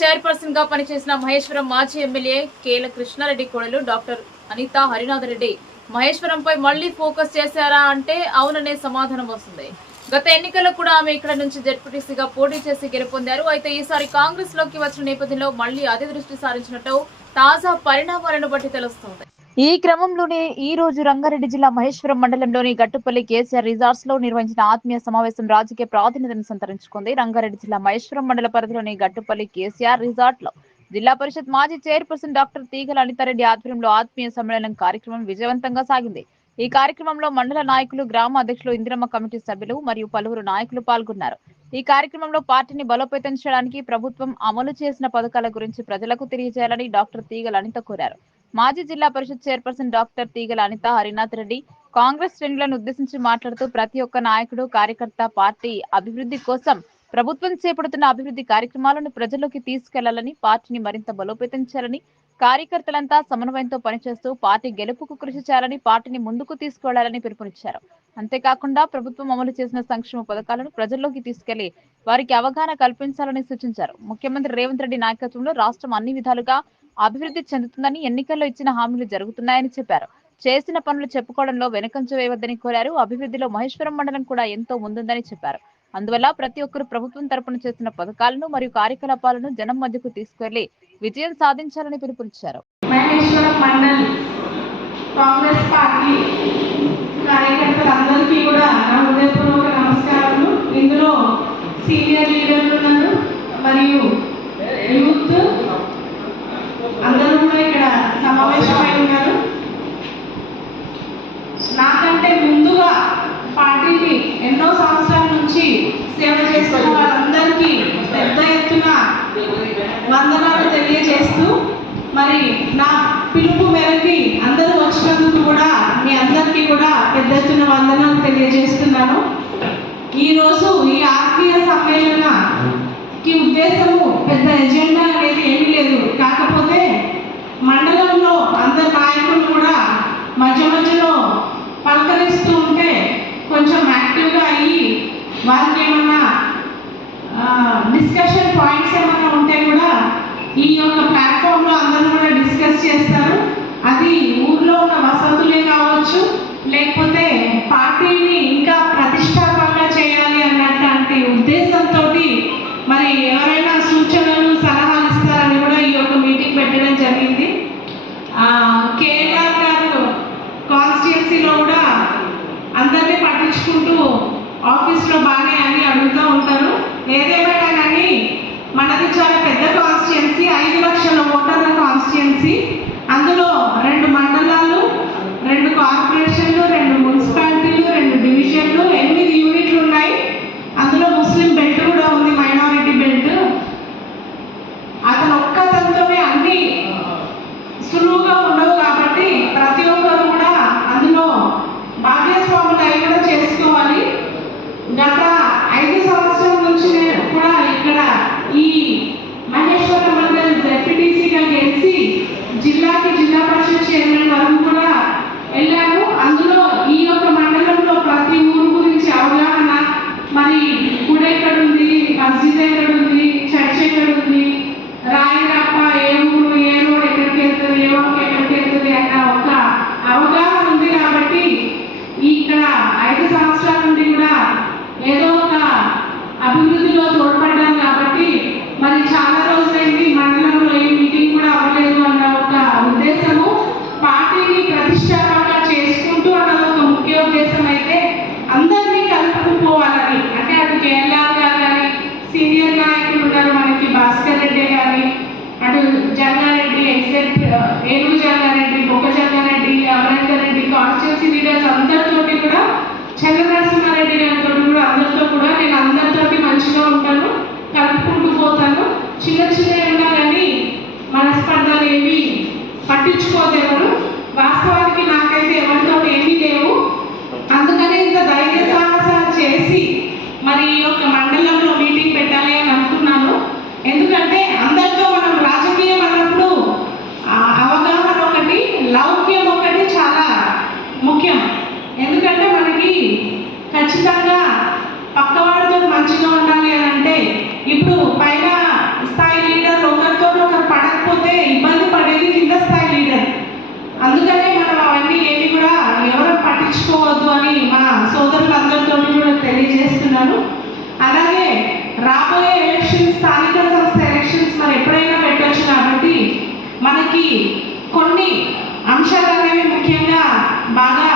చైర్పర్సన్గా పనిచేసిన మహేశ్వరం మాజీ ఎమ్మెల్యే కేల కృష్ణారెడ్డి కోడలు డాక్టర్ అనిత హరినాథ్ రెడ్డి మహేశ్వరంపై మళ్ళీ ఫోకస్ చేశారా అంటే అవుననే సమాధానం వస్తుంది. గత ఎన్నికల్లో కూడా ఆమె ఇక్కడ నుంచి జడ్పీటీసీగా పోటీ చేసి గెలుపొందారు. అయితే ఈసారి కాంగ్రెస్లోకి వచ్చిన నేపథ్యంలో మళ్ళీ అదే దృష్టి సారించినట్టు తాజా పరిణామాలను బట్టి తెలుస్తోంది. ఈ క్రమంలోనే ఈ రోజు రంగారెడ్డి జిల్లా మహేశ్వరం మండలంలోని గట్టుపల్లి కేసీఆర్ రిసార్ట్స్లో నిర్వహించిన ఆత్మీయ సమావేశం రాజకీయ ప్రాతినిధ్యం సంతరించుకుంది. రంగారెడ్డి జిల్లా మహేశ్వరం మండల పరిధిలోని గట్టుపల్లి కేసీఆర్ రిసార్ట్లో జిల్లా పరిషత్ మాజీ చైర్పర్సన్ డాక్టర్ తీగల అనితారెడ్డి ఆధ్వర్యంలో ఆత్మీయ సమ్మేళనం కార్యక్రమం విజయవంతంగా సాగింది. ఈ కార్యక్రమంలో మండల నాయకులు గ్రామ అధ్యక్షులు ఇందిరమ్మ కమిటీ సభ్యులు మరియు పలువురు నాయకులు పాల్గొన్నారు. ఈ కార్యక్రమంలో పార్టీని బలోపేతం చేయడానికి ప్రభుత్వం అమలు చేసిన పథకాల గురించి ప్రజలకు తెలియజేయాలని డాక్టర్ తీగల అనిత కోరారు. మాజీ జిల్లా పరిషత్ చైర్పర్సన్ డాక్టర్ తీగల అనిత హరినాథ్ రెడ్డి కాంగ్రెస్ శ్రేణులను ఉద్దేశించి మాట్లాడుతూ ప్రతి ఒక్క నాయకుడు కార్యకర్త పార్టీ అభివృద్ధి కోసం ప్రభుత్వం చేపడుతున్న అభివృద్ధి కార్యక్రమాలను ప్రజల్లోకి తీసుకెళ్ళాలని పార్టీని మరింత బలోపేతం చేయాలని కార్యకర్తలంతా సమన్వయంతో పనిచేస్తూ పార్టీ గెలుపుకు కృషి చేయాలని పార్టీని ముందుకు తీసుకువెళ్ళాలని పిలుపునిచ్చారు. అంతేకాకుండా ప్రభుత్వం అమలు చేసిన సంక్షేమ పథకాలను ప్రజల్లోకి తీసుకెళ్ళి వారికి అవగాహన కల్పించాలని సూచించారు. ముఖ్యమంత్రి రేవంత్ రెడ్డి నాయకత్వంలో రాష్ట్రం అన్ని విధాలుగా అభివృద్ధి చెందుతుందని ఎన్నికల్లో ఇచ్చిన హామీలు జరుగుతున్నాయని చెప్పారు. చేసిన పనులు చెప్పుకోవడంలో వెనుకంచ వేయవద్దని కోరారు. అభివృద్ధిలో మహేశ్వరం మండలం కూడా ఎంతో ముందుందని చెప్పారు. అందువల్ల ప్రతి ఒక్కరు ప్రభుత్వం తరపున చేసిన పథకాలను మరియు కార్యకలాపాలను జనం మధ్యకు తీసుకెళ్ళి విజయం సాధించాలని పిలుపునిచ్చారు. కాంగ్రెస్ పార్టీ కార్యకర్తలందరికీ కూడా నా హృదయపూర్వక నమస్కారాలు ఇందులో సీనియర్ లీడర్లు ఉన్నారు. మరియు యూత్ అందరూ కూడా ఇక్కడ సమావేశమై ఉన్నారు. నాకంటే ముందుగా పార్టీని ఎన్నో సంవత్సరాల నుంచి సేవ చేస్తున్న వాళ్ళందరికీ పెద్ద ఎత్తున వందనాలు తెలియజేస్తూ మరి నా పిలుపు మేరకి అందరూ వచ్చినందుకు కూడా మీ అందరికీ కూడా పెద్ద ఎత్తున వందనాలు తెలియజేస్తున్నాను. ఈరోజు ఈ ఆత్మీయ సమ్మేళనకి ఉద్దేశము పెద్ద ఎజెండా అనేది ఏమీ లేదు. కాకపోతే మండలంలో అందరు నాయకులు కూడా మధ్య మధ్యలో పలకరిస్తూ ఉంటే కొంచెం యాక్టివ్గా అయ్యి వారికి ఏమన్నా డిస్కషన్ పాయింట్స్ ఏమైనా ఈ యొక్క ప్లాట్ఫామ్లో అందరూ కూడా డిస్కస్ చేస్తారు. అది ఊర్లో ఉన్న వసతులే కావచ్చు లేకపోతే పార్టీని ఇంకా ప్రతిష్టాత్మకంగా చేయాలి అన్నటువంటి ఉద్దేశంతో మరి ఎవరైనా సూచనలు సలహాలు ఇస్తారని కూడా ఈ యొక్క మీటింగ్ పెట్టడం జరిగింది. కేఆర్ గారు కాన్స్టిట్యున్సీలో కూడా అందరినీ పట్టించుకుంటూ ఆఫీస్లో బాగానే అని అడుగుతూ ఉంటారు. ఏదేమైనా కానీ మనది చాలా పెద్ద లక్షల ఓటర్ల కాన్స్టిట్యున్సీ అందులో రెండు మండలాలు రెండు కార్పొరేషన్లు రెండు మున్సిపాలిటీలు రెండు డివిజన్లు ఎనిమిది యూనిట్లు ఉన్నాయి అందులో ముస్లిం బెల్ట్ కూడా ఉంది మైనారిటీ బెల్ట్ అతను ఒక్కతనితోనే అన్ని సులువుగా ఉండవు కాబట్టి ప్రతి ఒక్కరు కూడా అందులో భాగ్యస్వాములు అయి కూడా చేసుకోవాలి గత ఐదు సంవత్సరాల నుంచి నేను కూడా ఇక్కడ ఈ మహేశ్వర మండల్ జెడ్పీటీసీగా గెలిచి జిల్లాకి జిల్లా పరిషత్ చైర్మన్ వరకు కూడా వెళ్ళాను అందులో ఈ యొక్క మండలంలో ప్రతి ఊరు గురించి అవగాహన మరి గుడి ఎక్కడ ఉంది మస్జిద్ ఎక్కడ ఉంది చర్చ్ ఎక్కడ ఉంది రాయరాప ఏ ఊరు ఏ రోడ్ ఎక్కడికి వెళ్తుంది ఏ వంక ఎక్కడికి వెళ్తుంది అన్న ఒక అవగాహన ఉంది కాబట్టి ఈ ఇక్కడ ఐదు సంవత్సరాల నుండి కూడా ఏదో ఒక అభివృద్ధిలో తోడ్పడ్డాను కాబట్టి మరి చాలా రోజులైంది మండలంలో ఏ మీటింగ్ కూడా అవ్వలేదు అన్న ఒక ఉద్దేశము పార్టీని ప్రతిష్టాత్మకంగా చేసుకుంటూ అన్నది ఒక ముఖ్య ఉద్దేశం అయితే అందరినీ కలుపుకుపోవాలని అంటే అటు కేఎల్ఆర్ గారు కానీ సీనియర్ నాయకులు ఉన్నారు మనకి భాస్కర్ రెడ్డి గారి అటు జంగారెడ్డి ఎక్సెట్ ఏనుగు జంగారెడ్డి బొక్క జంగారెడ్డి అమరేందర్ రెడ్డి కాన్స్టిట్యూన్సీ లీడర్స్ అందరితోటి కూడా చంద్రనరసింహారెడ్డి గారితో కూడా అందరితో కూడా నేను అందరితోటి మంచిగా ఉంటాను కలుపుకుంటూ పోతాను. చిన్న చిన్న ఉండాలని కానీ మనస్పర్ధలు ఏమి పట్టించుకోదెవరు వాస్తవానికి నాకైతే ఎవరితో ఏమీ లేవు అందుకనే ఇంత ధైర్య సాహసాలు చేసి మరి ఈ యొక్క మండలంలో మీటింగ్ పెట్టాలి అని అనుకున్నాను ఎందుకంటే అందరితో మనం రాజకీయం అన్నప్పుడు ఆ, అవగాహన ఒకటి లౌక్యం ఒకటి చాలా ముఖ్యం ఎందుకంటే మనకి ఖచ్చితంగా పక్కవాడితో మంచిగా ఉండాలి అని అంటే ఇప్పుడు పైన బాగా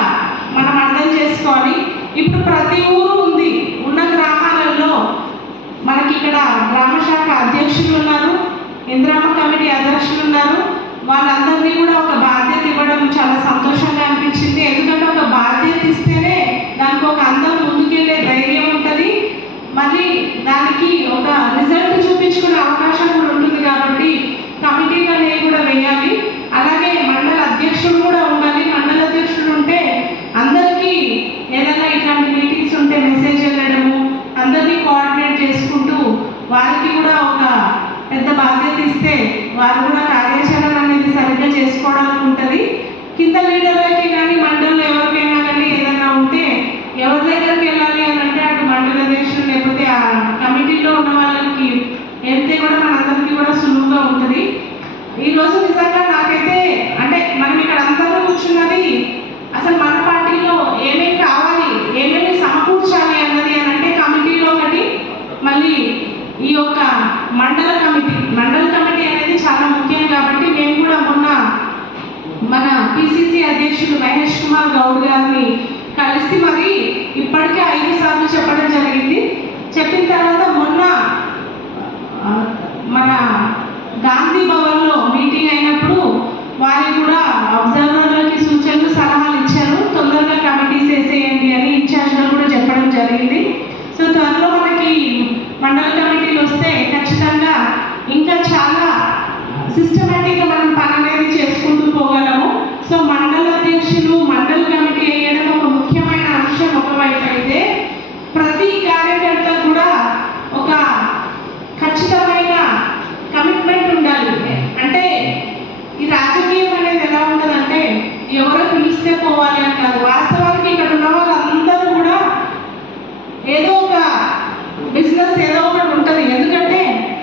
మనం అర్థం చేసుకోవాలి ఇప్పుడు ప్రతి ఊరు ఉంది ఉన్న గ్రామాలలో మనకి ఇక్కడ గ్రామ శాఖ అధ్యక్షులు ఉన్నారు ఇంద్రామ కమిటీ అధ్యక్షులు ఉన్నారు. వాళ్ళందరినీ కూడా ఒక బాధ్యత ఇవ్వడం చాలా సంతోషంగా అనిపించింది. ఎందుకంటే ఒక బాధ్యత ఇస్తేనే దానికి ఒక అందం ముందుకెళ్ళే ధైర్యం ఉంటుంది. మళ్ళీ దానికి ఒక రిజల్ట్ చూపించుకునే అవకాశం కూడా ఉంటుంది కాబట్టి కమిటీలు అనేవి కూడా వేయాలి అలాగే మండల అధ్యక్షుడు కూడా ఉండాలి మండల అధ్యక్షుడు ఉంటే అందరికీ ఏదైనా ఇట్లాంటి మీటింగ్స్ ఉంటే మెసేజ్ వెళ్ళడము అందరినీ కోఆర్డినేట్ చేసుకుంటూ వారికి కూడా ఒక పెద్ద బాధ్యత ఇస్తే వారు కూడా కార్యాచరణ అనేది సరిగ్గా చేసుకోవడానికి ఉంటుంది కింద లీడర్లకి కానీ మండలంలో ఎవరికైనా కానీ ఏదైనా ఉంటే ఎవరి దగ్గరికి వెళ్ళాలి అని అంటే అటు మండల అధ్యక్షులు లేకపోతే ఆ కమిటీలో ఉన్న వాళ్ళకి వెళ్తే కూడా కూడా సులువుగా ఉంటుంది. ఈ రోజు నిజంగా నాకైతే అంటే మనం ఇక్కడ అందరూ కూర్చున్నది అసలు మన పార్టీలో ఏమేమి కావాలి ఏమేమి సమకూర్చాలి అన్నది అని అంటే కమిటీలో ఒకటి మళ్ళీ ఈ యొక్క మండల కమిటీ. మండల కమిటీ అనేది చాలా ముఖ్యం కాబట్టి మేము కూడా మొన్న మన పిసిసి అధ్యక్షుడు మహేష్ కుమార్ గౌడ్ గారిని కలిసి మరి ఇప్పటికే ఐదు సార్లు చెప్పడం జరిగింది. చెప్పిన తర్వాత మొన్న మన గాంధీ భవన్ మీటింగ్ అయినప్పుడు వారికి కూడా అబ్జర్వర్లకి సూచనలు సలహాలు ఇచ్చారు తొందరగా కమిటీస్ వేసేయండి అని ఇన్ఛార్జ్గా కూడా చెప్పడం జరిగింది సో త్వరలో మనకి మండల కమిటీలు వస్తే ఖచ్చితంగా ఇంకా చాలా సిస్టమేటిక్గా మనం పని అనేది చేసుకుంటూ పోగలము సో మండల అధ్యక్షులు మండల కమిటీ వేయడం ఒక ముఖ్యమైన అంశం ఒకవైపు అయితే ప్రతి కార్యకర్త కూడా ఒక ఖచ్చితమైన కమిట్మెంట్ ఉండాలి అంటే ఈ రాజకీయం అనేది ఎలా ఉంటుందంటే ఎవరో పిలిస్తే పోవాలి అని కాదు వాస్తవానికి ఇక్కడ ఉన్న వాళ్ళందరూ కూడా ఏదో ఒక బిజినెస్ ఏదో ఒకటి ఉంటుంది ఎందుకంటే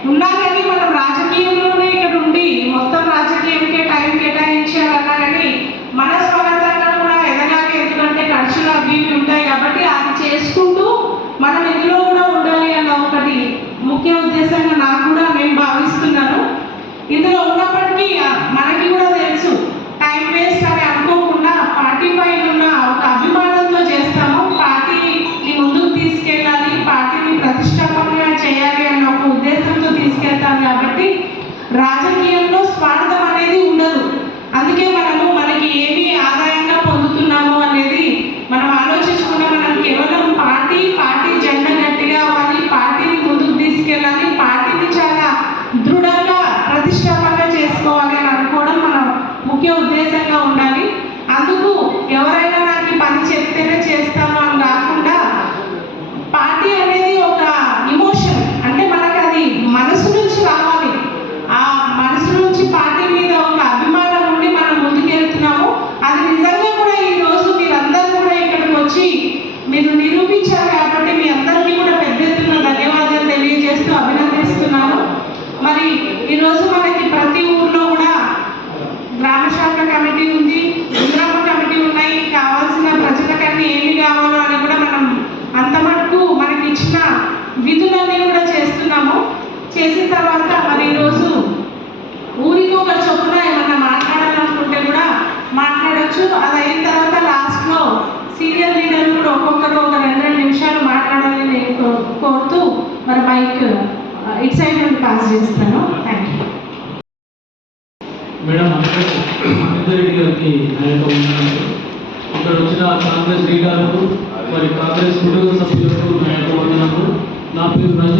ఉన్నా కానీ మనం రాజకీయంలోనే ఇక్కడ ఉండి మొత్తం రాజకీయంకే టైం కేటాయించాలన్నా కానీ మన స్వగతంగా కూడా ఎదగాలి ఎందుకంటే ఖర్చులు అవి ఇవి ఉంటాయి కాబట్టి అది చేసుకుంటూ మనం ఇందులో కూడా ఉండాలి అన్న ఒకటి ముఖ్య ఉద్దేశంగా నాకు కూడా నేను భావిస్తున్నాను ఇందులో ఉన్నప్పటికీ ఆ, మనకి కూడా తెలుసు టైం వేస్ట్ అని అనుకోకుండా పార్టీ పైన ఉన్న ఒక అభిమానంతో చేస్తాము పార్టీని ముందుకు తీసుకెళ్ళాలి పార్టీని ప్రతిష్టాపనగా చేయాలి అన్న ఒక ఉద్దేశంతో తీసుకెళ్తాం కాబట్టి రాజకీయంలో స్వార్థం అనేది ఉండదు అందుకే మనము మనకి ఏమి ఆదాయంగా పొందుతున్నాము అనేది మనం ఆలోచించుకుంటే మనం కేవలం పార్టీ పార్టీ జెండా గట్టిగా అవ్వాలి పార్టీని ముందుకు తీసుకెళ్ళాలి పార్టీని చాలా దృఢంగా ప్రతిష్టాపనగా చేసుకోవాలి అని అనుకోవడం మన ముఖ్య ఉద్దేశంగా ఉండాలి అందుకు ఎవరైనా నాకు ఈ పని చెప్తేనే చేస్తాను అని కాకుండా పార్టీ అనేది ఒక ఇమోషన్ అంటే మనకు అది మనసు నుంచి రావాలి ఆ మనసు నుంచి పార్టీ మీద ఒక అభిమానం ఉండి మనం ముందుకెళ్తున్నాము అది నిజంగా కూడా ఈ రోజు మీరందరూ కూడా ఇక్కడికి వచ్చి మీరు నిరూపించారు కాబట్టి మీ అందరికీ కూడా పెద్ద ఎత్తున ధన్యవాదాలు తెలియజేస్తూ అభినందిస్తున్నాను మరి ఈరోజు మనకి ప్రతి ఊర్లో కూడా గ్రామ శాఖ కమిటీ ఉంది ఇంద్రామ కమిటీ ఉన్నాయి కావాల్సిన ప్రజలకన్నీ ఏమి కావాలో అని కూడా మనం అంత మటుకు మనకి ఇచ్చిన విధులన్నీ కూడా చేస్తున్నాము. చేసిన తర్వాత మరి ఈరోజు ఊరికి ఒక చొప్పున ఏమన్నా మాట్లాడాలనుకుంటే కూడా మాట్లాడచ్చు. అది అయిన తర్వాత లాస్ట్లో సీనియర్ లీడర్లు కూడా ఒక్కొక్కరు ఒక రెండు రెండు నిమిషాలు మాట్లాడాలని నేను కోరుతూ మరి మైక్ ఇట్ సైడ్ నుండి పాస్ చేస్తాను. థ్యాంక్ యూ మేడం రెడ్డి గారికి నా యొక్క ఇక్కడ వచ్చిన కాంగ్రెస్ లీడర్లు మరి కాంగ్రెస్ కుటుంబ సభ్యులు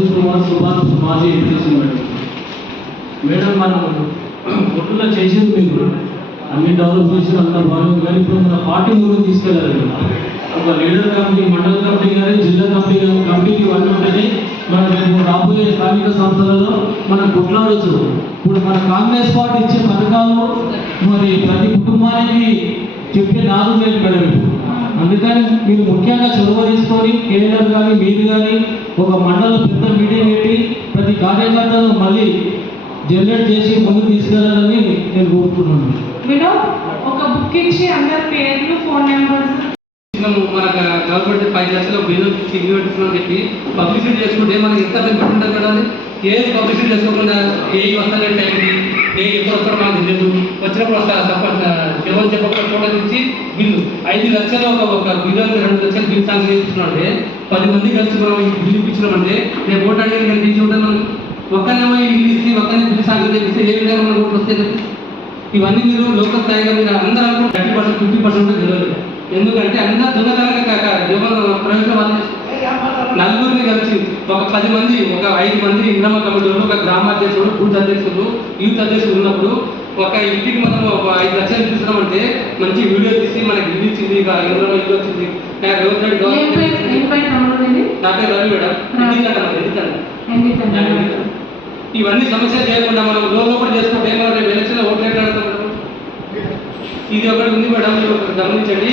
పేరు కుమార్ సుభాష్ మాజీ ఎంపీసీ మేడం మేడం మనం ఒట్టులో చేసేది మీకు అన్ని డెవలప్ చేసిన అంత బాగుంది కానీ ఇప్పుడు మన పార్టీ ముందుకు తీసుకెళ్ళాలి ఒక లీడర్ కమిటీ మండల కమిటీ కానీ జిల్లా కమిటీ కమిటీకి ఇవన్నీ ఉంటేనే మనం రేపు రాబోయే స్థానిక సంస్థలలో మనం కొట్లాడొచ్చు. ఇప్పుడు మన కాంగ్రెస్ పార్టీ ఇచ్చే పథకాలు మరి ప్రతి కుటుంబానికి చెప్పే నాలుగు లేదు మేడం ఇప్పుడు అందుకని మీరు ముఖ్యంగా చొరవ తీసుకొని కేంద్రం కానీ మీరు కానీ ఒక మండలం పెద్ద మీటింగ్ పెట్టి ప్రతి కార్యకర్తను మళ్ళీ జనరేట్ చేసి ముందుకు తీసుకెళ్ళాలని నేను కోరుకుంటున్నాను. మీరు ఒక బుక్ ఇచ్చి అందరి పేర్లు ఫోన్ నెంబర్స్. మనం మన గవర్నమెంట్ ఫైవ్ లక్షలు బిల్లు పెట్టుకున్నాం చెప్పి పబ్లిసిటీ చేసుకుంటే మనకి ఎంత బెనిఫిట్ ఉంటుంది కదా ఏం పబ్లిసిటీ చేసుకోకుండా ఏ వస్తానంటే టైంకి ఏ ఎప్పుడు వస్తారో మాకు తెలియదు. వచ్చినప్పుడు వస్తా సపోర్ట్ ఎవరు చెప్పకుండా ఫోటో ఇచ్చి బిల్లు ఐదు లక్షలు ఒక ఒక బిల్లు రెండు లక్షలు బిల్ సాంగ్ చేయించుకున్నామంటే పది మంది కలిసి మనం బిల్లు ఇప్పించినామంటే నేను ఓటు అడిగి నేను తీసి ఉంటాను మనం ఒక్కనేమో ఈ ఇచ్చి ఒక్కనే బిల్లు సాంగ్ చేపిస్తే ఏ విధంగా మనం ఓట్లు వస్తాయి? ఇవన్నీ మీరు లోకల్ స్థాయిగా మీరు అందరూ అనుకుంటే థర్టీ పర్సెంట్ ఫిఫ్టీ పర్సెంట్ తెలియదు ఎందుకంటే అందరూ దొంగతనంగా కాక ఎవరు ప్రయోజనం వాళ్ళు నలుగురిని కలిసి ఒక పది మంది ఒక ఐదు మంది ఇంద్రమ్మ కమిటీలు ఒక గ్రామాధ్యక్షుడు బూత్ అధ్యక్షుడు యూత్ అధ్యక్షుడు ఉన్నప్పుడు ఒక ఇంటికి మనం ఒక ఐదు లక్షలు ఇస్తున్నామంటే మంచి వీడియో తీసి మనకి ఇల్లు ఇచ్చింది ఇక ఇంద్రమ్మ ఇల్లు వచ్చింది. రేవంత్ రెడ్డి నా పేరు రవి మేడం. ఇవన్నీ సమస్యలు చేయకుండా మనం లోపల చేసుకుంటే మనం రేపు ఎలక్షన్లో ఓట్లు మేడం? ఇది ఒకటి ఉంది మేడం గమనించండి.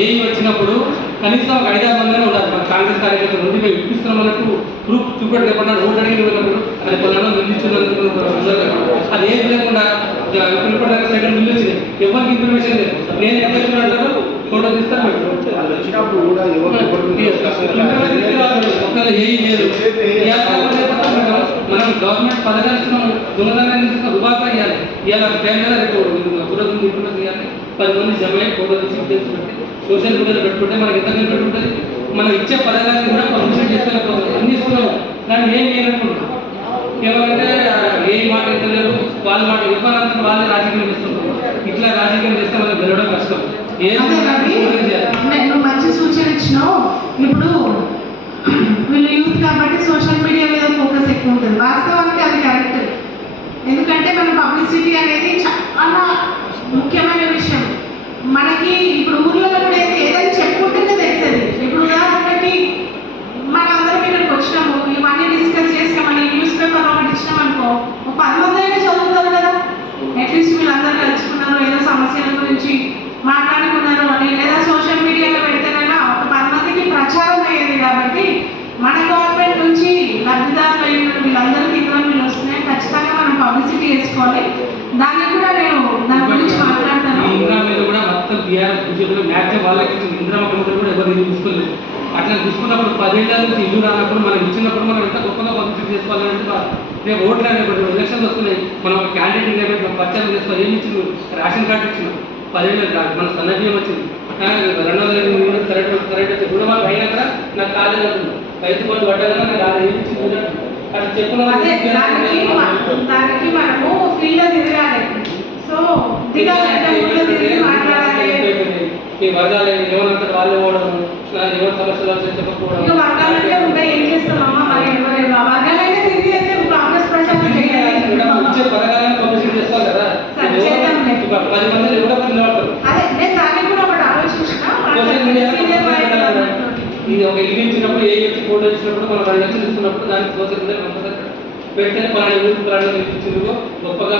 ఏఈ వచ్చినప్పుడు కనీసం ఒక ఐదారు మందినే ఉండాలి మన కాంగ్రెస్ కార్యకర్తలు ఉంది మేము ఇప్పిస్తున్నాం మనకు ప్రూఫ్ చూపెట్టి లేకుండా ఓటు అడిగి వెళ్ళినప్పుడు అది కొన్నాళ్ళు నిలిచినందుకు అది ఏం లేకుండా ఇప్పుడు సెకండ్ బిల్లు వచ్చింది ఎవరికి ఇన్ఫర్మేషన్ లేదు. నేను ఎంత వచ్చిన అంటారు? ఫోటో తీస్తాను మనం గవర్నమెంట్ పథకాలు ఇస్తున్నాం దొంగతనాన్ని ఇస్తున్నాం రుబాబా ఇవ్వాలి. ఇవాళ టైం మీద రేపు గురదు ఇప్పుడు ఇవ్వాలి పది మంది జమ అయ్యి ఫోటో తీసి తెలిసి పెట్టి సోషల్ మీడియాలో పెట్టుకుంటే మనకి ఎంత పెట్టుకుంటుంది మనం ఇచ్చే పథకాలను కూడా పబ్లిసిటీ చేసుకోలేకపోతుంది అన్ని ఇస్తున్నాము. కానీ ఏం చేయలేకుండా ఏమంటే ఏ మాట ఇంటలేరు వాళ్ళ మాట ఇవ్వాలంటే వాళ్ళే రాజకీయం చేస్తుంటారు. ఇట్లా రాజకీయం చేస్తే మనం గెలవడం కష్టం. నేను మంచి సూచన ఇచ్చినావు. ఇప్పుడు వీళ్ళు యూత్ కాబట్టి సోషల్ మీడియా మీద ఫోకస్ ఎక్కువ ఉంటుంది. వాస్తవానికి అది కరెక్ట్. ఎందుకంటే మన పబ్లిసిటీ అనేది చాలా ముఖ్యమైన విషయం. మనకి ఇప్పుడు ఊర్లలో కూడా అయితే ఏదైనా చెప్పుకుంటేనే తెలిసేది ఇప్పుడు ఉదాహరణకి మనందరం ఇక్కడికి వచ్చినాము ఇవన్నీ డిస్కస్ చేసామని న్యూస్ పేపర్ ఒకటి ఇచ్చినాం అనుకో ఒక పది మంది అయినా చదువుతారు కదా. అట్లీస్ట్ వీళ్ళందరూ కలుసుకున్నారు ఏదో సమస్యల గురించి మాట్లాడుకున్నారు అని లేదా సోషల్ మీడియాలో పెడితేనైనా ఒక పది మందికి ప్రచారం అయ్యేది కాబట్టి మన గవర్నమెంట్ నుంచి లబ్ధిదారులు అయిన వీళ్ళందరికీ ఇందులో వీళ్ళు వస్తున్నాయి ఖచ్చితంగా మనం పబ్లిసిటీ చేసుకోవాలి దానికి కూడా నేను దాని గురించి మాట్లాడతాను ఈ ఇందిరా మీద కూడా మొత్తం బీజేపీలో మ్యాచ్ వాళ్ళకి ఇచ్చింది ఇందిరా కూడా ఎవరు ఇది తీసుకోలేదు అట్లా తీసుకున్నప్పుడు పదేళ్ళ నుంచి ఇల్లు రానప్పుడు మనం ఇచ్చినప్పుడు మనం ఎంత గొప్పగా పబ్లిసిటీ చేసుకోవాలంటే రేపు ఓట్లు అనేటువంటి ఎలక్షన్స్ వస్తున్నాయి. మనం ఒక క్యాండిడేట్ లేకపోతే మనం ప్రచారం చేసుకోవాలి ఏం ఇచ్చింది రేషన్ కార్డు ఇచ్చినాం పదేళ్ళు కాదు మన సన్నబియ్యం వచ్చింది. రెండు వందల ఎనిమిది యూనిట్ కరెక్ట్ కరెక్ట్ వచ్చి రుణమాలు అయినా కూడా నాకు కాలేదు అంటుంది రైతు బంధు పడ్డా నాకు రాదు ఏం ఇచ్చింది అదే మ- దానికి మనము ఫీల్డ్ తిరగాలి. సో మాట్లాడాలి ఈ వర్గాలు ఏమన్నా వాళ్ళు పోవడం ఎవరి సమస్యలు వచ్చి చెప్పకపోవడం. ఇచ్చే పథకాలను పబ్లిసిటీ చేస్తారు కదా. పది మంది కూడా సోషల్ మీడియా ఇది ఒక ఇల్లు ఇచ్చినప్పుడు ఏ వచ్చి ఫోటో ఇచ్చినప్పుడు మనం రెండు లక్షలు ఇస్తున్నప్పుడు దానికి సోషల్ మీడియా కంపల్సరీ పెడితే పలానా ఊరికి పలానా ఇచ్చిందుకు గొప్పగా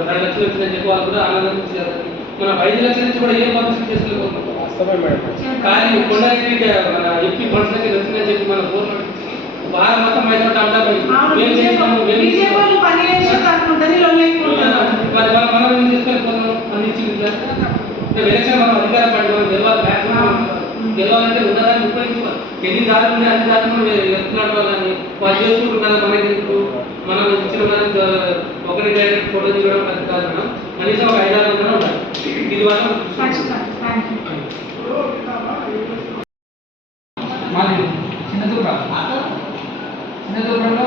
రెండు లక్షలు వచ్చిందని చెప్పి వాళ్ళు కూడా ఆనందం చేయాలి మనం ఐదు లక్షల నుంచి కూడా ఏం పబ్లిసిటీ చేసుకోలేకపోతున్నాం కానీ కొండకి మన ఎంపీ దగ్గర వచ్చిందని చెప్పి మన గవర్నమెంట్ బాగా మొత్తం మరి మనం ఏం తీసుకెళ్ళిపోతాం అని ఇచ్చింది ఇట్లా. రేపు ఎలక్షన్ మనం అధికారం పడి మనం గెలవాలి మ్యాక్సిమం గెలవాలంటే ఉన్నదాన్ని ఉపయోగించుకోవాలి. ఎన్ని దారులు ఉన్నాయి అన్ని దారులు ఎత్తున్నాడు వాళ్ళని వాళ్ళు చేసుకుంటున్నారు మనకి ఎందుకు మనం ఇచ్చిన మనకి ఒకరి డైరెక్ట్ ఫోటో దిగడం అది కాదు కనీసం ఒక ఐదారు వందలు ఉండాలి ఇది వల్ల మాది చిన్నదూర చిన్నదూరంలో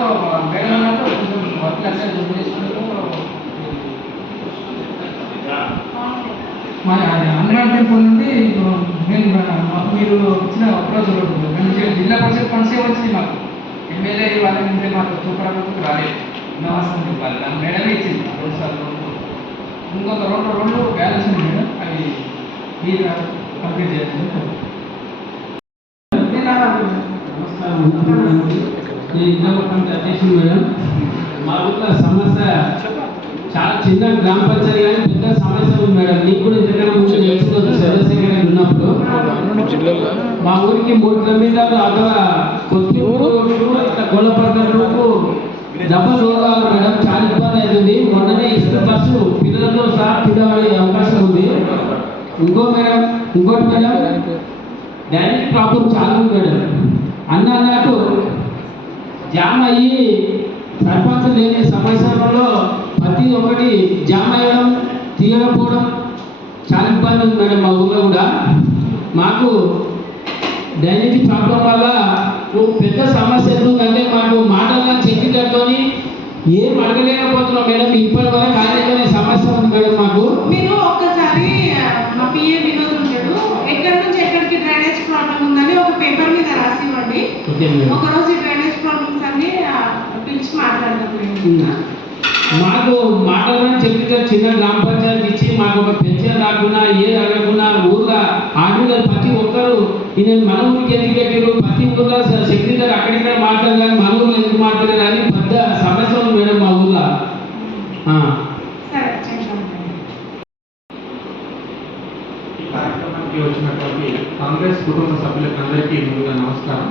మేడం అన్నట్టు కొంచెం వర్క్ అసలు చేసుకుంటూ టెంపుల్ నుండి నేను మాకు మీరు ఇచ్చిన అప్రోచ్ జిల్లా పరిషత్ ఫండ్సే వచ్చింది మాకు? ఎమ్మెల్యే వాళ్ళ నుండి మాకు చూపడానికి రాలేదు. చెప్పాలి నాకు మేడమే ఇచ్చింది. రెండు సార్లు ఇంకొక రెండు రెండు బ్యాలెన్స్ ఉంది అవి మీరు కంప్లీట్ చేయాలి నమస్కారం. నేను ఇంద్రపట్నం అధ్యక్షుడు మేడం మా ఊళ్ళో సమస్య చాలా చిన్న గ్రామ పంచాయతీ కానీ పెద్ద సమస్య ఉంది మేడం. నీకు కూడా జగన్ ముందు తెలుసుకోవచ్చు చంద్రశేఖర్ ఉన్నప్పుడు. మా ఊరికి మూడు కిలోమీటర్లు అక్కడ కొత్తూరు గొల్లపడ్డకు డబ్బులు రోగాలు డబ్బులు ఇంకో మేడం ఇంకోటి మేడం డైరెక్ట్ ప్రాబ్లం చాలా ఉంది మేడం అన్న నాకు జామ్ అయ్యి సర్పంచ్ లేని సంవత్సరంలో ప్రతి ఒక్కటి జామ్ అయ్యడం తీయకపోవడం చాలా ఇబ్బంది ఉంది మేడం మా ఊళ్ళో కూడా. మాకు డైరెక్ట్ ప్రాబ్లం వల్ల పెద్ద సమస్య ఎందుకంటే మాకు మాటలు చెప్పినతో ఏం అడగలేకపోతున్నాం మేడం. ఇప్పటి వరకు ఆయనతోనే సమస్య ఉంది మేడం మాకు మీరు ఒక్కసారి ఆ, మా పిఏ వినోద్ ఉంటాడు ఎక్కడి నుంచి ఎక్కడికి డ్రైనేజ్ ప్రాబ్లం ఉందని ఒక పేపర్ మీద రాసి డ్రైనేజ్ ప్రాబ్లమ్స్ అన్ని పిలిచి. మాకు మాటలను చెప్పితే చిన్న గ్రామ పంచాయతీ ఇచ్చి మాకు ఒక పెన్షన్ రాకుండా ఏ అడగకుండా ఊర్లో ఆడపిల్లలు ప్రతి ఒక్కరు ఈయన మన ఊరికి ఎందుకు పెట్టారు ప్రతి ఊర్లో సెక్రటరీ అక్కడిక్కడ మాట్లాడారు కానీ మన ఊర్లో ఎందుకు మాట్లాడారు అని పెద్ద సమస్య ఉంది మేడం మా ఊర్లో. కార్యక్రమానికి వచ్చినటువంటి కాంగ్రెస్ కుటుంబ సభ్యులకు అందరికీ ముందుగా నమస్కారం.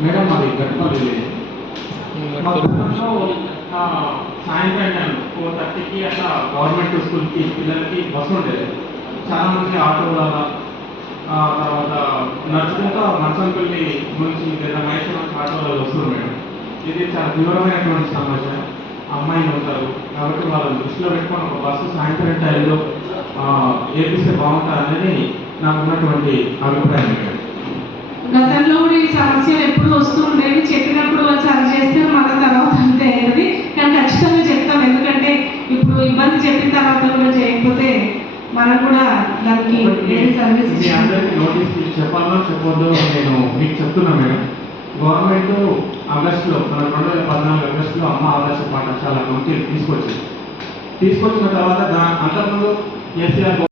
మేడం మాది గట్పల్లి విలేజ్ మా కుటుంబంలో ఆ, సాయంత్రం టైం ఫోర్ థర్టీకి అట్లా గవర్నమెంట్ స్కూల్కి పిల్లలకి బస్సు ఉండేది. చాలా మంది ఆటోల ఆ, తర్వాత నడుచుకుంటూ మచ్చంపల్లి నుంచి లేదా మైసూర్ ఆటోలలో వస్తున్నారు మేడం. ఇది చాలా తీవ్రమైనటువంటి సమస్య. అమ్మాయిలు ఉంటారు. కాబట్టి వాళ్ళని దృష్టిలో పెట్టుకొని ఒక బస్సు సాయంత్రం టైంలో ఏపిస్తే బాగుంటుంది అనేది నాకు ఉన్నటువంటి అభిప్రాయం మేడం. గతంలో కూడా ఈ సమస్యలు ఎప్పుడు వస్తూ ఉండేవి చెప్పినప్పుడు వాళ్ళు సరి చేస్తే మన తర్వాత అంతే అయ్యేది. కానీ ఖచ్చితంగా చెప్తాం. ఎందుకంటే ఇప్పుడు ఇబ్బంది చెప్పిన తర్వాత కూడా చేయకపోతే మనం కూడా దానికి సర్వీస్ నోటీస్ చెప్పాలో చెప్పొద్దో? నేను మీకు చెప్తున్నా మేడం. గవర్నమెంట్ ఆగస్టులో మన రెండు వేల పద్నాలుగు ఆగస్టులో అమ్మ ఆదర్శ పాఠశాల కమిటీ తీసుకొచ్చింది. తీసుకొచ్చిన తర్వాత దా అంతకుముందు కేసీఆర్